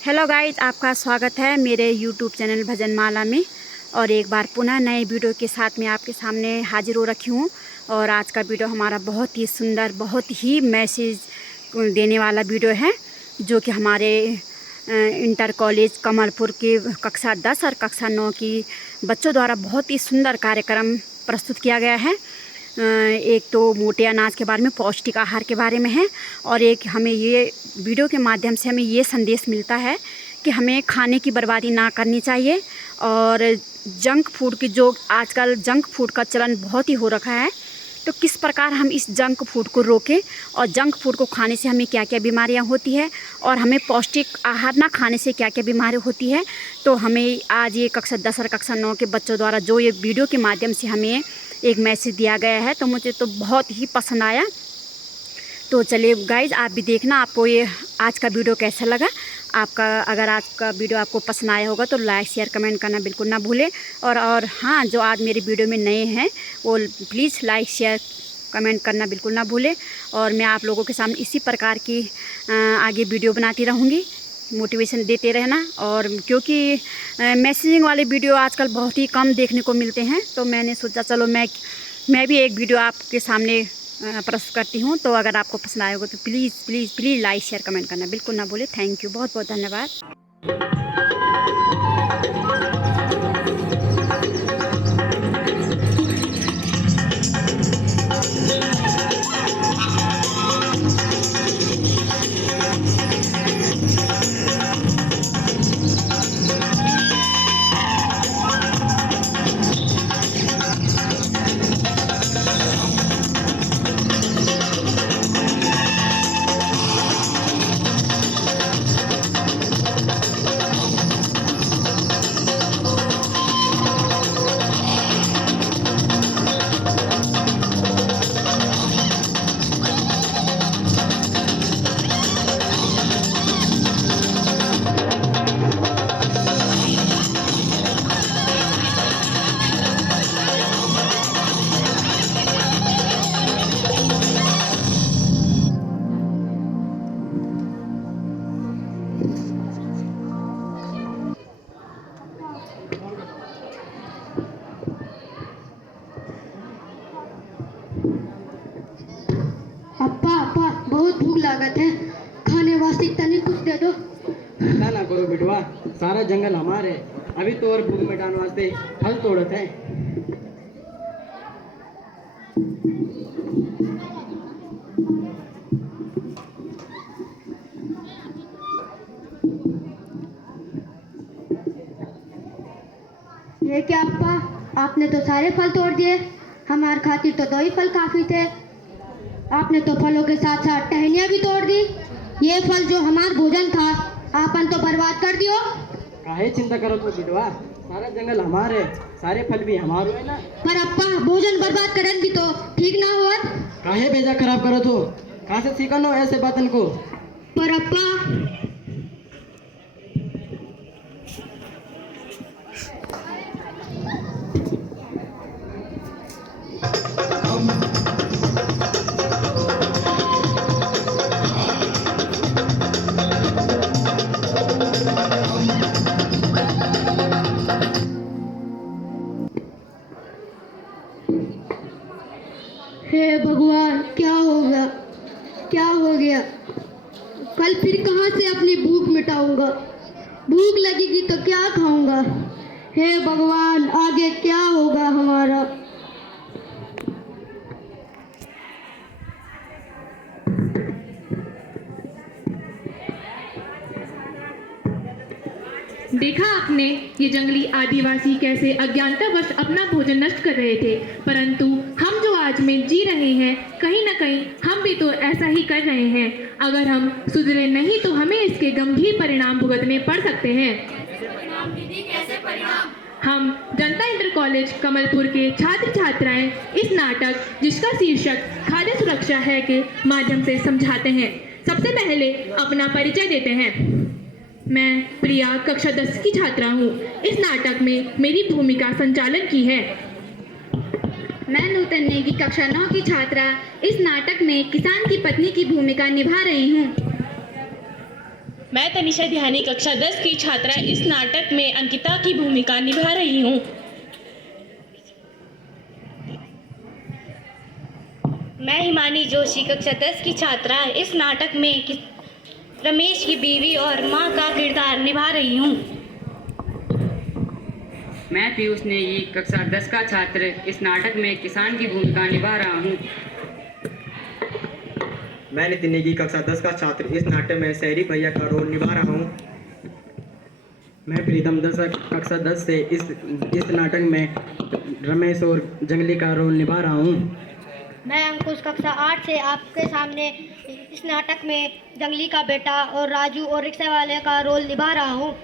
Hello guys, आपका स्वागत है मेरे यूट्यूब चैनल भजन माला में। और एक बार पुनः नए वीडियो के साथ मैं आपके सामने हाजिर हो रखी हूँ। और आज का वीडियो हमारा बहुत ही सुंदर, बहुत ही मैसेज देने वाला वीडियो है, जो कि हमारे इंटर कॉलेज कमलपुर के कक्षा 10 और कक्षा 9 की बच्चों द्वारा बहुत ही सुंदर कार्यक्रम प्रस्तुत किया गया है। एक तो मोटे अनाज के बारे में, पौष्टिक आहार के बारे में है, और एक हमें ये वीडियो के माध्यम से हमें ये संदेश मिलता है कि हमें खाने की बर्बादी ना करनी चाहिए। और जंक फूड की, जो आजकल जंक फूड का चलन बहुत ही हो रखा है, तो किस प्रकार हम इस जंक फूड को रोकें, और जंक फूड को खाने से हमें क्या क्या बीमारियां होती है, और हमें पौष्टिक आहार ना खाने से क्या क्या बीमारी होती है। तो हमें आज ये कक्षा 10 और कक्षा 9 के बच्चों द्वारा जो ये वीडियो के माध्यम से हमें एक मैसेज दिया गया है, तो मुझे तो बहुत ही पसंद आया। तो चलिए गाइज, आप भी देखना आपको ये आज का वीडियो कैसा लगा। अगर आज का वीडियो आपको पसंद आया होगा तो लाइक शेयर कमेंट करना बिल्कुल ना भूलें। और हाँ, जो आज मेरे वीडियो में नए हैं वो प्लीज़ लाइक शेयर कमेंट करना बिल्कुल ना भूलें। और मैं आप लोगों के सामने इसी प्रकार की आगे वीडियो बनाती रहूँगी, मोटिवेशन देते रहना। और क्योंकि मैसेजिंग वाले वीडियो आजकल बहुत ही कम देखने को मिलते हैं, तो मैंने सोचा चलो मैं भी एक वीडियो आपके सामने प्रस्तुत करती हूँ। तो अगर आपको पसंद आएगा तो please please please like share comment करना बिल्कुल ना भूलें। थैंक यू, बहुत बहुत धन्यवाद। अप्पा अप्पा बहुत भूख लागत है, खाने वास्ते तनी कुछ दे दो। चिंता ना करो बिटवा, सारा जंगल हमारे। अभी तो और भूख मिटाने वास्ते फल तोड़ते हैं। ये क्या अप्पा, आपने तो सारे फल तोड़ दिए। हमारे खातिर तो 2 ही फल काफी थे। आपने तो फलों के साथ साथ टहनियाँ भी तोड़ दी। ये फल जो हमारा भोजन था, आपन तो बर्बाद कर दियो। काहे चिंता करो तो बिटवा, सारा जंगल हमारे, सारे फल भी हमारे है ना। पर अप्पा, भोजन बर्बाद करन भी तो ठीक ना होत। काहे बेजा खराब करो तो, कहाँ से सीखा नो ऐसे बातन को। पर अप्पा, हे भगवान, क्या हो गया, क्या हो गया। कल फिर कहाँ से अपनी भूख मिटाऊंगा। भूख लगेगी तो क्या खाऊंगा। हे भगवान, आगे क्या होगा हमारा। देखा आपने, ये जंगली आदिवासी कैसे अज्ञानतावश अपना भोजन नष्ट कर रहे थे, परंतु हम जो आज में जी रहे हैं, कहीं न कहीं हम भी तो ऐसा ही कर रहे हैं। अगर हम सुधरे नहीं तो हमें इसके गंभीर परिणाम भुगतने पड़ सकते हैं। हम जनता इंटर कॉलेज कमलपुर के छात्र छात्राएं इस नाटक, जिसका शीर्षक खाद्य सुरक्षा है, के माध्यम से समझाते हैं। सबसे पहले अपना परिचय देते हैं। मैं प्रिया कक्षा 10 की छात्रा हूँ। इस नाटक में मेरी भूमिका संचालन की है। मैं नूतन नेगी कक्षा 9 की छात्रा इस नाटक में किसान की पत्नी की भूमिका निभा रही हूँ। मैं तनिषा ध्यानी कक्षा 10 की छात्रा इस नाटक में अंकिता की भूमिका निभा रही हूँ। मैं हिमानी जोशी कक्षा 10 की छात्रा इस नाटक में रमेश की बीवी और मां का किरदार निभा रही हूँ। मैं पीयूष नेगी कक्षा 10 का छात्र इस नाटक में किसान की भूमिका निभा रहा हूँ। मैं नितिन नेगी कक्षा 10 का छात्र इस नाटक में शहरी भैया का रोल निभा रहा हूँ। मैं प्रीतम कक्षा 10 से इस नाटक में रमेश और जंगली का रोल निभा रहा हूँ। मैं अंकुश कक्षा 8 से आपके सामने इस नाटक में जंगली का बेटा और राजू और रिक्शा वाले का रोल निभा रहा हूँ।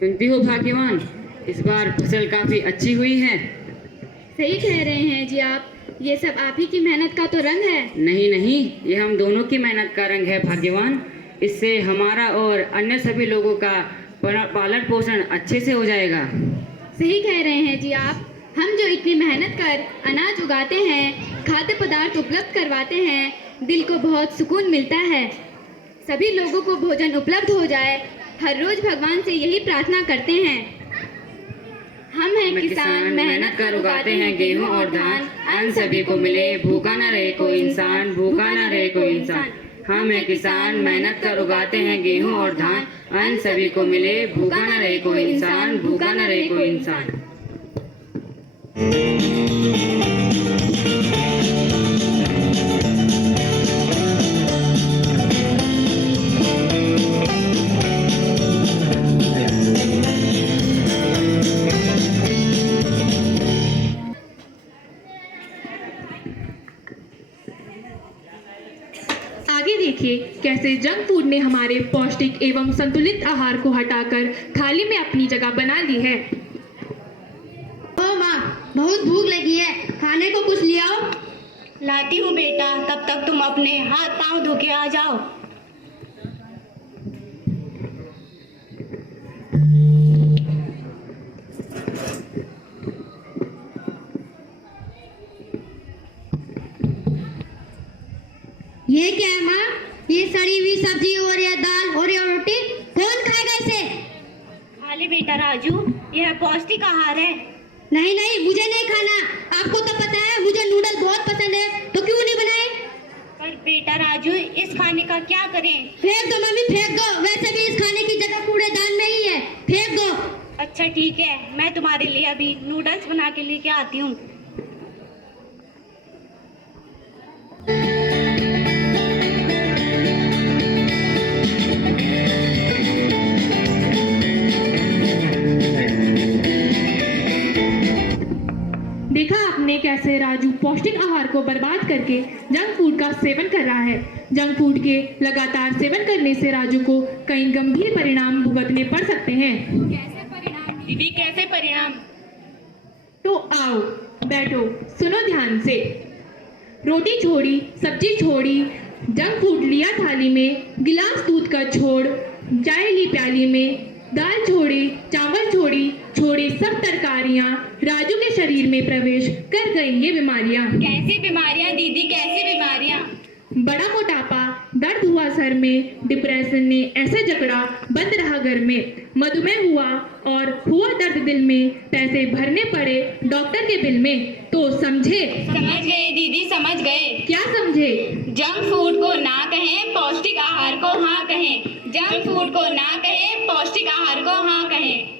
सुनती हो भाग्यवान, इस बार फसल काफी अच्छी हुई है। सही कह रहे हैं जी आप, ये सब आप ही की मेहनत का तो रंग है। नहीं नहीं, ये हम दोनों की मेहनत का रंग है भाग्यवान। इससे हमारा और अन्य सभी लोगों का पालन पोषण अच्छे से हो जाएगा। सही कह रहे हैं जी आप, हम जो इतनी मेहनत कर अनाज उगाते हैं, खाद्य पदार्थ उपलब्ध करवाते हैं, दिल को बहुत सुकून मिलता है। सभी लोगों को भोजन उपलब्ध हो जाए, हर रोज भगवान से यही प्रार्थना करते हैं। हम हैं किसान, मेहनत कर उगाते हैं गेहूं और धान, अन्न सभी को मिले, भूखा न रहे कोई इंसान, भूखा न रहे कोई इंसान। हम हैं किसान, मेहनत कर उगाते हैं गेहूं और धान, अन्न सभी को मिले, भूखा न रहे कोई इंसान, भूखा न रहे कोई इंसान। आगे देखिए कैसे जंक फूड ने हमारे पौष्टिक एवं संतुलित आहार को हटाकर थाली में अपनी जगह बना ली है। ओ माँ, बहुत भूख लगी है, खाने को कुछ ले आओ। लाती हूँ बेटा, तब तक तुम अपने हाथ पांव धो के आ जाओ। ये क्या है माँ? ये सड़ी हुई सब्जी और ये दाल और ये रोटी, कौन खाएगा इसे? खा ले बेटा राजू, यह पौष्टिक आहार है। नहीं नहीं, मुझे नहीं खाना। आपको तो पता है मुझे नूडल बहुत पसंद है, तो क्यों नहीं बनाए? पर बेटा राजू, इस खाने का क्या करें? फेंक दो मम्मी, फेंक दो। वैसे भी इस खाने की जगह कूड़ेदान में ही है, फेंक दो। अच्छा ठीक है, मैं तुम्हारे लिए अभी नूडल्स बना के लेके आती हूँ। देखा आपने कैसे राजू पौष्टिक आहार को बर्बाद करके जंक फूड का सेवन कर रहा है। जंक फूड के लगातार सेवन करने से राजू को कई गंभीर परिणाम भुगतने पड़ सकते हैं। कैसे परिणाम दीदी, कैसे परिणाम? तो आओ बैठो, सुनो ध्यान से। रोटी छोड़ी, सब्जी छोड़ी, जंक फूड लिया थाली में, गिलास दूध का छोड़, चाय ली प्याली में, दाल छोड़ी, चावल छोड़ी सब तरकारियां, राजू के शरीर में प्रवेश कर गई ये बीमारियां। कैसी बीमारियां दीदी, कैसी बीमारियां? बड़ा मोटापा, दर्द हुआ सर में, डिप्रेशन ने ऐसे जकड़ा, बंद रहा घर में, मधुमेह हुआ और हुआ दर्द दिल में, पैसे भरने पड़े डॉक्टर के बिल में। तो समझे? समझ गए दीदी, समझ गए। क्या समझे? जंक फूड को ना कहें, पौष्टिक आहार को हाँ कहें। जंक फूड को ना कहें, पौष्टिक आहार को हाँ कहें।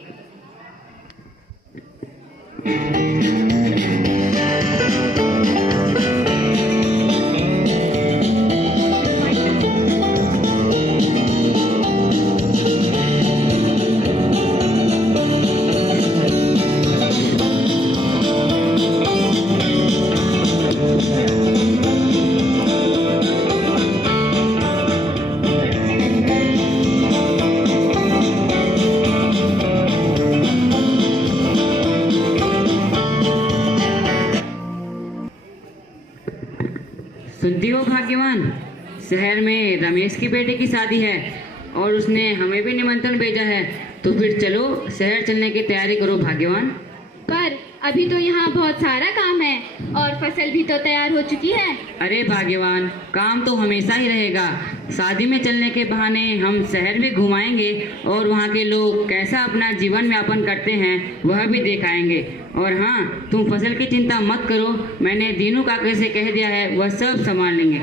सुनती हो भाग्यवान, शहर में रमेश की बेटे की शादी है और उसने हमें भी निमंत्रण भेजा है। तो फिर चलो शहर चलने की तैयारी करो भाग्यवान। पर अभी तो यहाँ बहुत सारा काम है और फसल भी तो तैयार हो चुकी है। अरे भाग्यवान, काम तो हमेशा ही रहेगा। शादी में चलने के बहाने हम शहर भी घुमाएंगे और वहाँ के लोग कैसा अपना जीवन यापन करते हैं वह भी दिखाएंगे। और हाँ, तुम फसल की चिंता मत करो, मैंने दीनू काका से कह दिया है, वह सब संभाल लेंगे।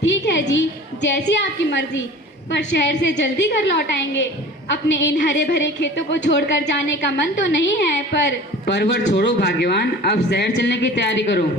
ठीक है जी, जैसी आपकी मर्जी। पर शहर से जल्दी घर लौट आएंगे। अपने इन हरे भरे खेतों को छोड़कर जाने का मन तो नहीं है, पर परवर छोड़ो भाग्यवान, अब शहर चलने की तैयारी करो।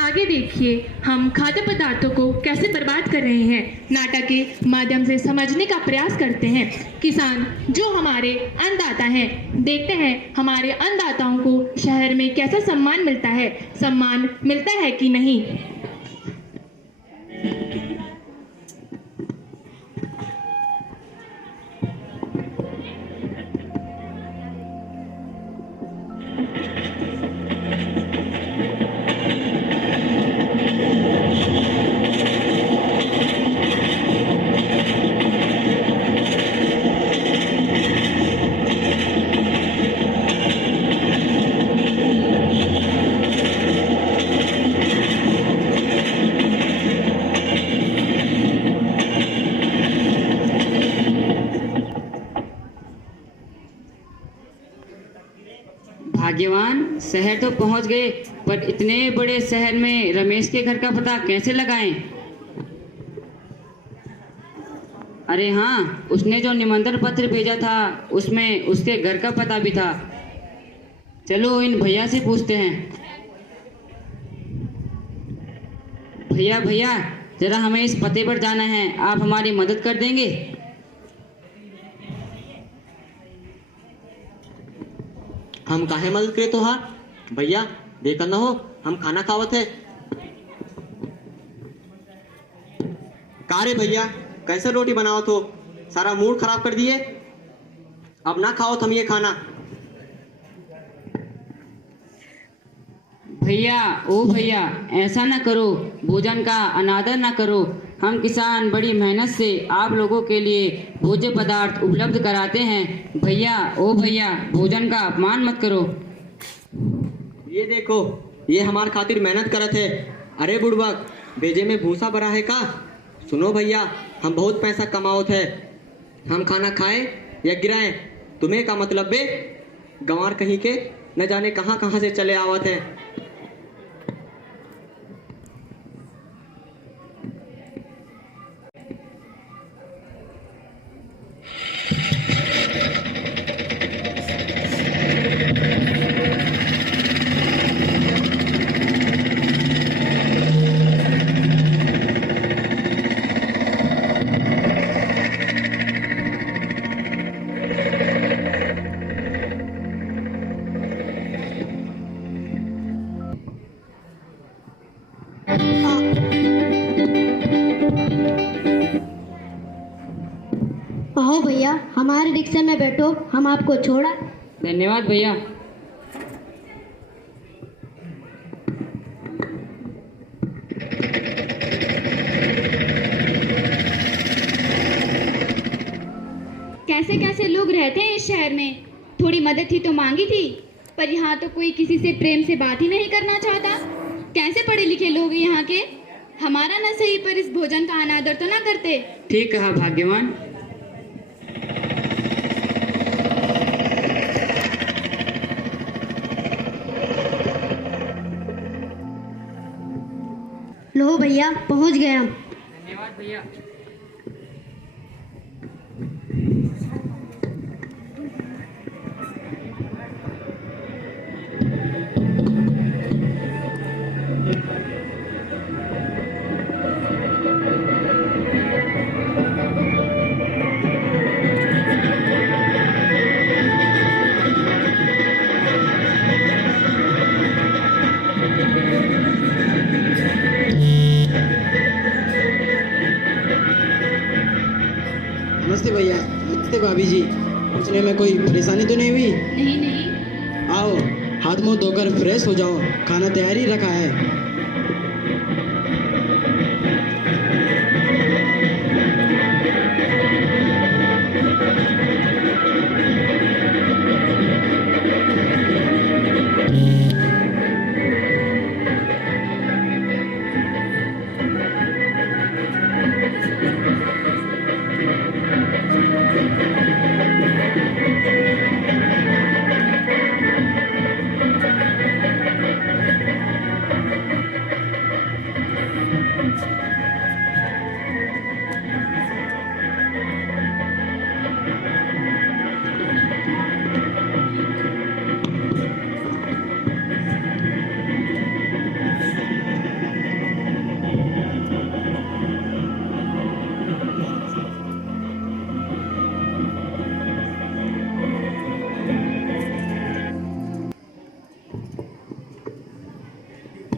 आगे देखिए हम खाद्य पदार्थों को कैसे बर्बाद कर रहे हैं। नाटक के माध्यम से समझने का प्रयास करते हैं। किसान जो हमारे अन्नदाता हैं, देखते हैं हमारे अन्नदाताओं को शहर में कैसा सम्मान मिलता है, सम्मान मिलता है कि नहीं। भाग्यवान, शहर तो पहुंच गए, पर इतने बड़े शहर में रमेश के घर का पता कैसे लगाएं? अरे हाँ, उसने जो निमंत्रण पत्र भेजा था उसमें उसके घर का पता भी था। चलो इन भैया से पूछते हैं। भैया भैया, जरा हमें इस पते पर जाना है, आप हमारी मदद कर देंगे? हम काहे मदद करे तो हाँ भैया, देखा न हो हम खाना खावत है। का रे भैया, कैसे रोटी बनावत हो? सारा मूड खराब कर दिए। अब ना खाओ हम ये खाना। भैया, ओ भैया, ऐसा ना करो, भोजन का अनादर ना करो। हम किसान बड़ी मेहनत से आप लोगों के लिए भोज्य पदार्थ उपलब्ध कराते हैं। भैया, ओ भैया, भोजन का अपमान मत करो। ये देखो, ये हमार खातिर मेहनत करत है। अरे बुड़बक, भेजे में भूसा भरा है का? सुनो भैया, हम बहुत पैसा कमावत है। हम खाना खाएं या गिराएं, तुम्हें का मतलब बे? गंवार कहीं के न जाने कहाँ कहाँ से चले आवत है। आओ भैया, हमारे रिक्शे में बैठो, हम आपको छोड़ा। धन्यवाद भैया। कैसे कैसे लोग रहते हैं इस शहर में। थोड़ी मदद ही तो मांगी थी, पर यहाँ तो कोई किसी से प्रेम से बात ही नहीं करना चाहता। कैसे पढ़े लिखे लोग यहाँ के, हमारा न सही पर इस भोजन का अनादर तो ना करते। ठीक कहा भाग्यवान। लो भैया, पहुंच गया। धन्यवाद भैया। नमस्ते भैया। नमस्ते भाभी जी। पूछने में कोई परेशानी तो नहीं हुई? नहीं नहीं। आओ, हाथ मुंह धोकर फ्रेश हो जाओ, खाना तैयार ही रखा है।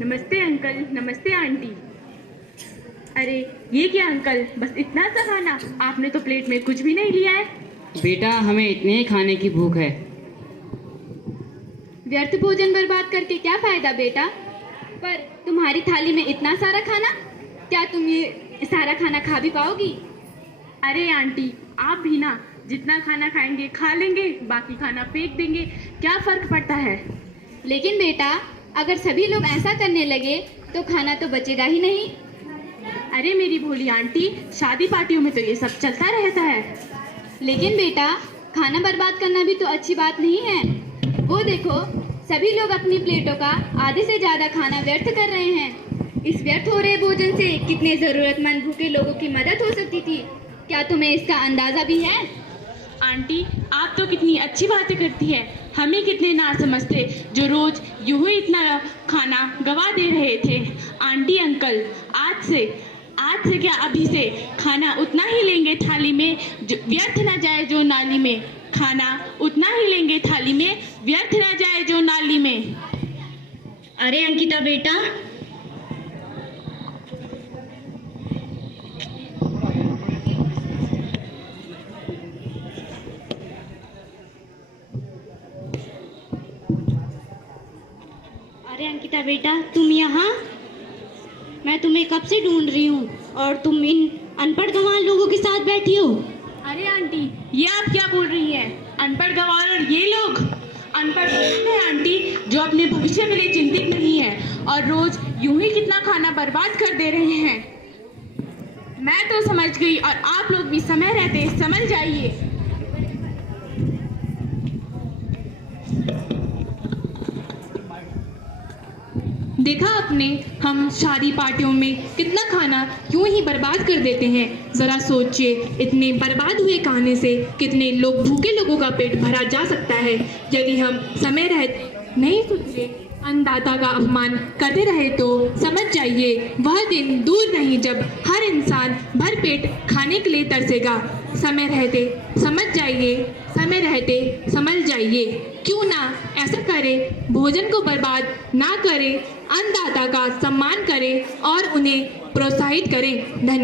नमस्ते अंकल, नमस्ते आंटी। अरे ये क्या अंकल, बस इतना सा खाना? आपने तो प्लेट में कुछ भी नहीं लिया है। बेटा, हमें इतने ही खाने की भूख है। व्यर्थ भोजन बर्बाद करके क्या फायदा बेटा? पर तुम्हारी थाली में इतना सारा खाना, क्या तुम ये सारा खाना खा भी पाओगी? अरे आंटी, आप भी ना जितना खाना खाएंगे खा लेंगे, बाकी खाना फेंक देंगे, क्या फर्क पड़ता है? लेकिन बेटा, अगर सभी लोग ऐसा करने लगे तो खाना तो बचेगा ही नहीं। अरे मेरी भोली आंटी, शादी पार्टियों में तो ये सब चलता रहता है। लेकिन बेटा, खाना बर्बाद करना भी तो अच्छी बात नहीं है। वो देखो, सभी लोग अपनी प्लेटों का आधे से ज़्यादा खाना व्यर्थ कर रहे हैं। इस व्यर्थ हो रहे भोजन से कितने ज़रूरतमंद भूखे लोगों की मदद हो सकती थी, क्या तुम्हें इसका अंदाज़ा भी है? आंटी, आप तो कितनी अच्छी बातें करती है। हमें कितने ना समझते जो रोज यूं ही इतना खाना गवा दे रहे थे। आंटी अंकल, आज से क्या अभी से खाना उतना ही लेंगे थाली में जो व्यर्थ ना जाए जो नाली में। खाना उतना ही लेंगे थाली में, व्यर्थ ना जाए जो नाली में। अरे अंकिता बेटा, तुम यहाँ? मैं तुम्हें कब से ढूंढ रही हूँ और तुम इन अनपढ़ गंवार लोगों के साथ बैठी हो। अरे आंटी, ये आप क्या बोल रही हैं? अनपढ़ गंवार और ये लोग? अनपढ़ है आंटी जो अपने भविष्य के लिए चिंतित नहीं है और रोज यूं ही कितना खाना बर्बाद कर दे रहे हैं। मैं तो समझ गई और आप लोग भी समय रहते समझ जाइए। देखा आपने, हम शादी पार्टियों में कितना खाना यूं ही बर्बाद कर देते हैं। ज़रा सोचिए, इतने बर्बाद हुए खाने से कितने भूखे लोगों का पेट भरा जा सकता है। यदि हम समय रहते नहीं सुधरे, अन्नदाता का अपमान करते रहे तो समझ जाइए वह दिन दूर नहीं जब हर इंसान भर पेट खाने के लिए तरसेगा। समय रहते समझ जाइए, समय रहते समझ जाइए। क्यों ना ऐसा करें, भोजन को बर्बाद ना करें, अन्नदाता का सम्मान करें और उन्हें प्रोत्साहित करें। धन्यवाद।